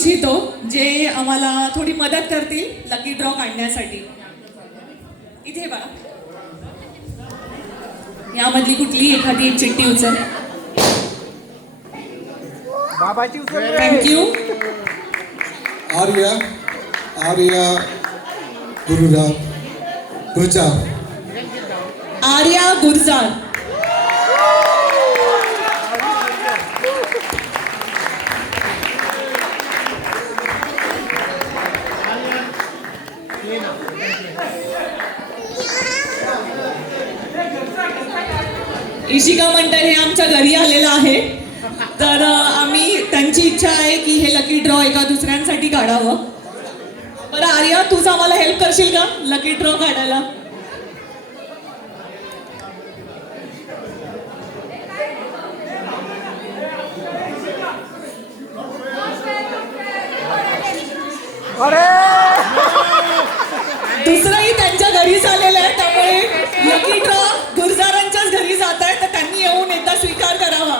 इच्छितो जे आम्हाला थोडी मदत करतील लकी ड्रॉ काढण्यासाठी. इथे बघा, यामधली कुठली एखादी एक चिठ्ठी उचल. बाबाची उचल. थँक्यू. आर्या आर्या गुरुराव गुरुजा. आर्या गुरजार. इशिका मंडळ हे आमच्या घरी आलेलं आहे, तर आम्ही त्यांची इच्छा आहे की हे लकी ड्रॉ एका दुसऱ्यांसाठी काढावं. बरं आर्या, तूच आम्हाला हेल्प करशील का लकी ड्रॉ काढायला? अरे दुसरंही त्यांच्या घरी झालेलं आहे, त्यामुळे लकी ड्रॉ गुरजारांच्याच घरी जात आहे, तर त्यांनी येऊन एकदा स्वीकार करावा.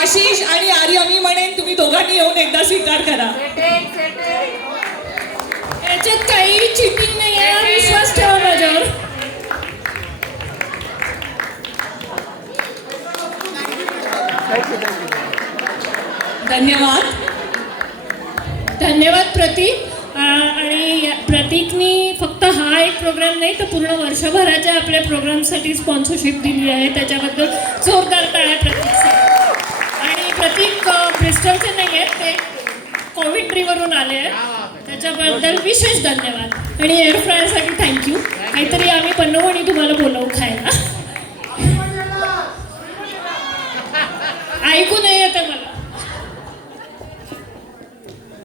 आशिष आणि आर्य, मी म्हणेन तुम्ही दोघांनी येऊन एकदा स्वीकार करा. याच्यात काही चिटिंग नाही आहे, विश्वास ठेवा माझ्यावर. धन्यवाद. धन्यवाद प्रतीक. आणि प्रतीकनी फक्त हा एक प्रोग्राम नाही तर पूर्ण वर्षभराच्या आपल्या प्रोग्रामसाठी स्पॉन्सरशिप दिली आहे, त्याच्याबद्दल जोरदार टाळ्या प्रतीकसाठी. आणि प्रतीक ब्रिस्टलचे नाही आहेत, ते कोविड ट्रीवरून आले आहेत, त्याच्याबद्दल विशेष धन्यवाद. आणि एअर फ्रायरसाठी थँक्यू. काहीतरी आम्ही पन्नवणी तुम्हाला बोलवू खायला. ऐकू नाही येतं मला.